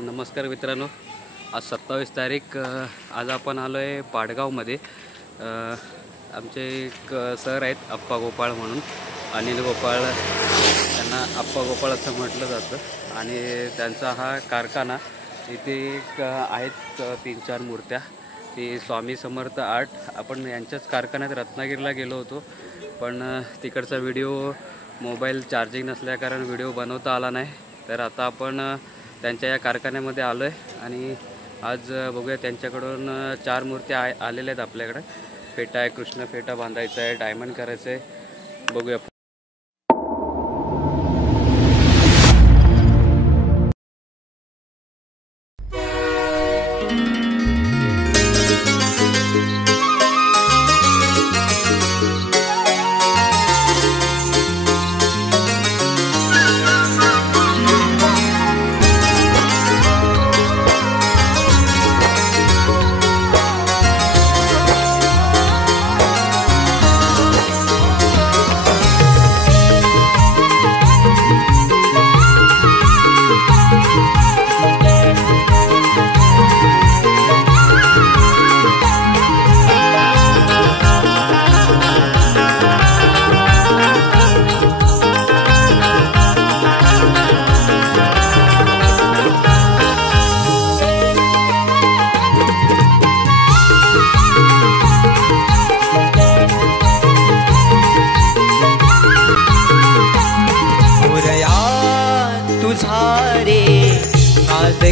नमस्कार मित्रांनो, आज 27 तारीख। आज आपण आलो आहे पाडगावमध्ये। आमचे एक सर आहेत अप्पा गोपाळ म्हणून, अनिल गोपाळ, त्यांना अप्पा गोपाळ असं म्हटलं जातं। आणि त्यांचा हा कारखाना इथे आहेत 3-4 मूर्त्या, ती स्वामी समर्थ आर्ट। आपण यांच्याच कारखान्यात रत्नागिरीला गेलो होतो, पण तिकडचा व्हिडिओ मोबाईल चार्जिंग नसल्या कारण व्हिडिओ बनवता आला नाही। तर आता आपण त्यांच्या या कारखान्यामध्ये आलो आहे आणि आज बघूया त्यांच्याकडून 4 मूर्त्या आलेल्या आहेत आपल्याकडे। फेटा आहे, कृष्ण फेटा बांधायचा आहे, डायमंड करायचं आहे, बघूया।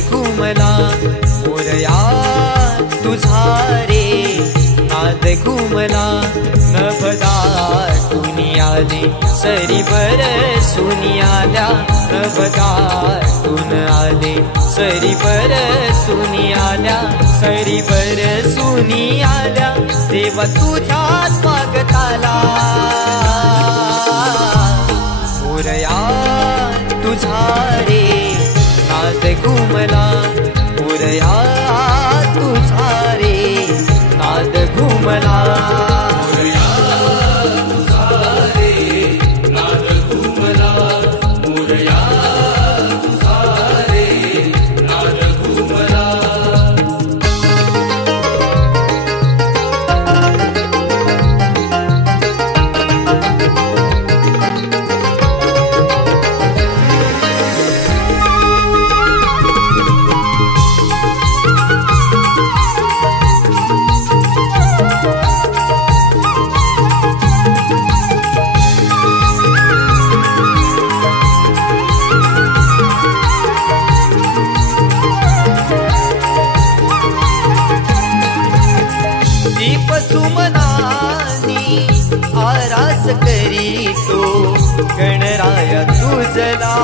घुमला मोरया तुझा रे नाद घुमला, नभदाटून आले सरी बरसून आल्या, नभदाटून आले सरी बरसून आल्या, सरी बरसून आल्या, देवा तुझ्या स्वागताला। मोरया तुझा रे नाद घुमला, मोरया तुझा रे नाद घुमला, मोरया तुझा रे नाद घुमला, मोरया तुझा रे नाद घुमला। दीप सुमनानी आरास करीतो, गणराया तुझला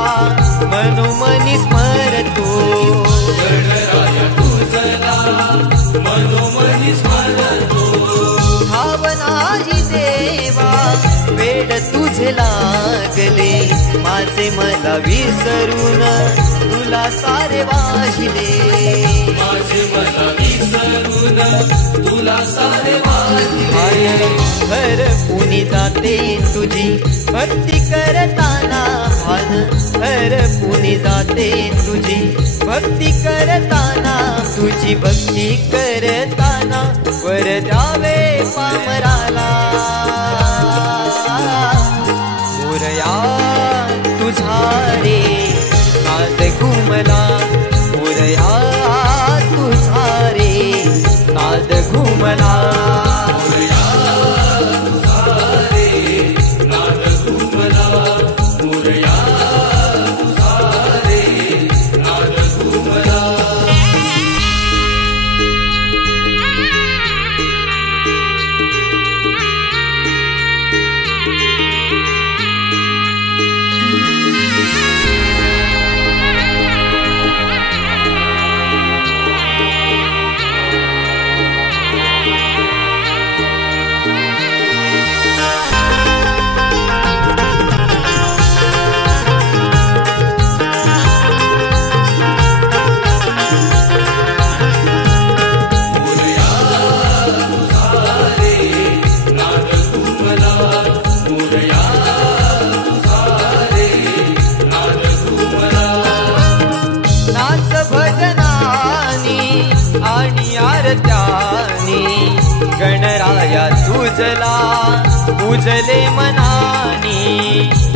मनोमनी स्मरतो, गणराया तुझला मनोमनी स्मरतो। भावनाही देवा वेड तुझे लागले, माझे मला विसरून तुला सारे वाहिले, माझे मला विसरून तुला सारे वाहिले। हर पुनी जाते तुझी भक्ती करताना भान, हर पुनी जाते तुझी भक्ती करताना, तुझी भक्ती करताना वर द्यावे पामराला। मोरया तुझा रे नाद घुमला, मोरया तुझा रे नाद घुमला, मोरया तुझा रे नाद घुमला, मोरया तुझा रे नाद घुमला। भज पूजले मनानी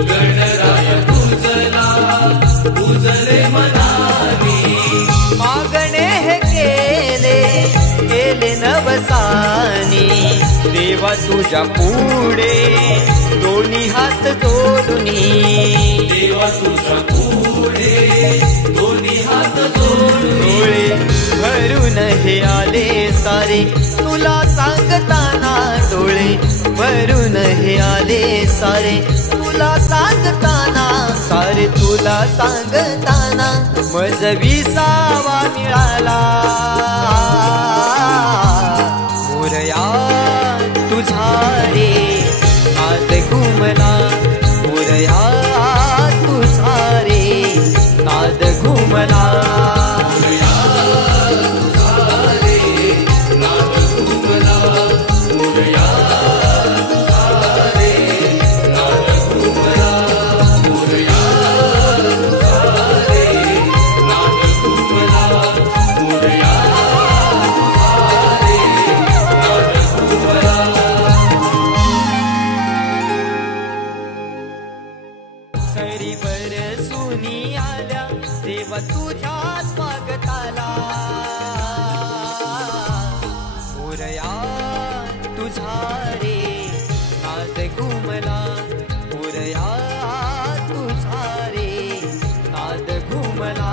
गणराय तुझला पूजले मनानी मागणे हे केले नवसानी देवा तुझ्या पुढे दोन्ही हात जोडुनी देवा तुझ्या पुढे दोन्ही हात जोडुनी भरून हे आले सारे तुला सांगताना डोळे भरून हे आले सारे तुला सांगताना सारे तुला सांगताना मज विसावा मिळाला मोरया तुझा रे नाद घुमला मोरया तुझा रे नाद घुमला सरी बरसुनी आल्या देवा तुझ्या स्वागताला मोरया तुझा रे नाद घुमला मोरया तुझा रे नाद घुमला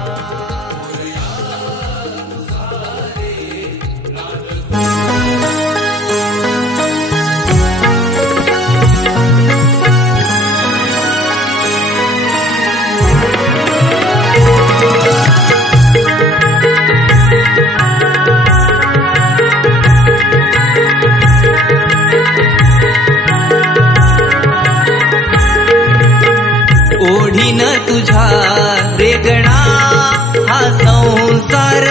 ओढीन तुझा रेगणा हा संसार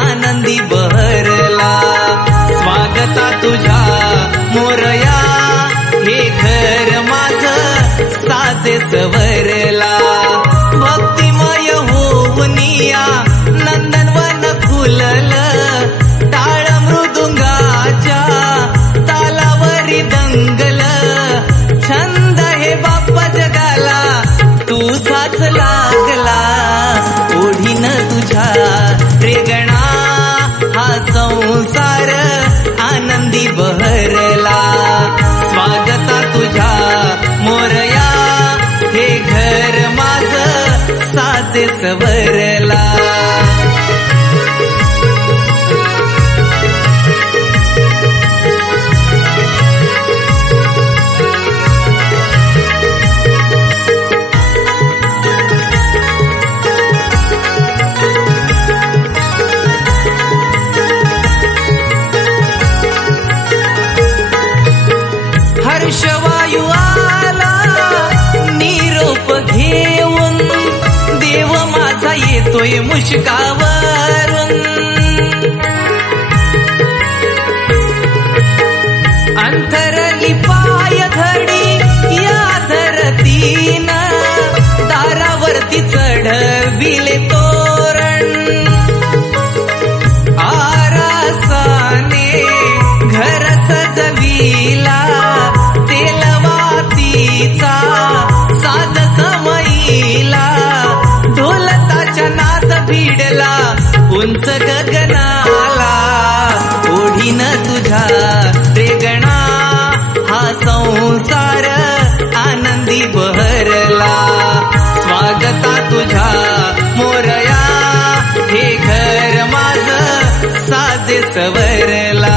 आनंदी बहरला स्वागता तुझा मोरया हे घर माझ साजे सवरला भक्तिमय होवनिया नंदनवन फुलल टाळ मृदुंगाच्या तालावरी दंगल छंद हे बाप्पा जगाला तुझाच लागला ओढीन तुझा रेगणा हा संसार आनंदी बहरला स्वागता तुझा मोरया हे घर माझ साजे सवरला हर्षवायू आला निरोप घेऊन देव माझा येतोय मुशकावरून अंतरली पाय धडी या धरतीन दारावरती चढविले तोरण आरासाने घर सजविला तेलवातीचा साज समईला ढोलताच्या नाद भिडला उंच गगनाला ओढीन तुझा रेगणा हा संसार आनंदी बहरला स्वागता तुझा मोरया हे घर माझ साजे सवरला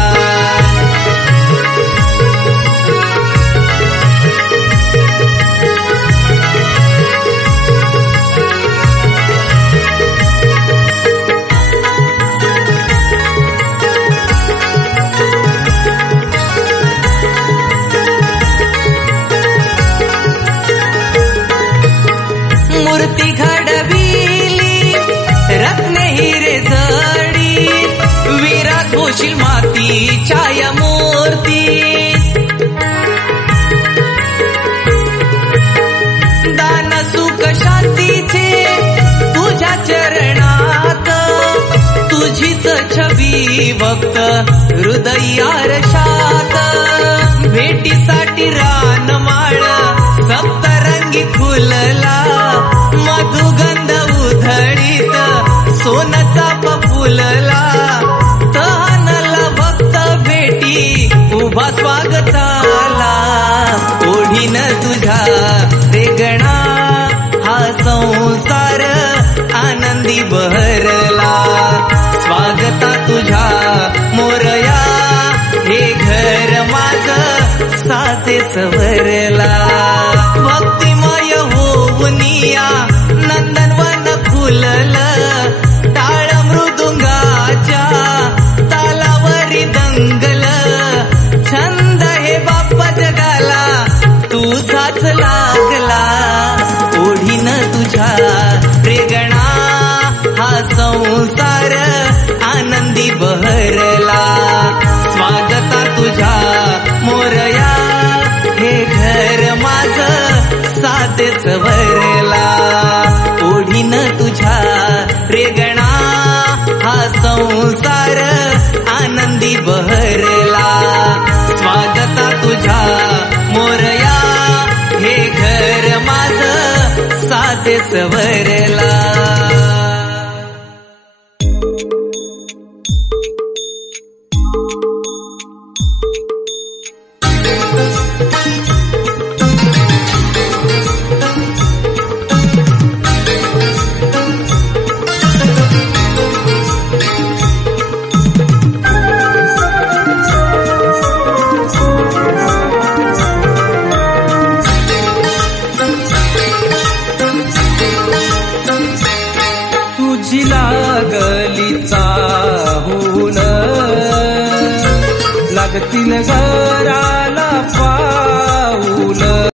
मूर्ती घडविली रत्ने हिरे जडी विराट होशील मातीच्या या मूर्ती दान सुख शांतीचे तुझ्या चरणात तुझीच छवी भक्त हृदयारशात भेटीसाठी रानमाळ सप्तरंगी फुलला, मधुगंध उधळीत सोनचाप फुलला, तहानला भक्त भेटी उभा स्वागताला, ओढीन तुझ्या रेगणा हा संसार आनंदी बहरला, स्वागता तुझ्या मोरया हे घर माझं साचे सवरला, भक्तिमय होवनिया नंदनवन फुललं, टाळ मृदुंगाच्या तालावरी दंगल, छंद हे बाप्पा जगाला तुझाच लागला, ओढीन तुझ्या रेगणा हा संसार आनंदी बहरला, स्वागता तुझ्या मोरया हे घर माझं साचे सवरला, ओढीन तुझ्या रेगणा हा संसार आनंदी बहरला, स्वागता तुझ्या मोरया हे घर माझं साचे सवरला. लागतील घराला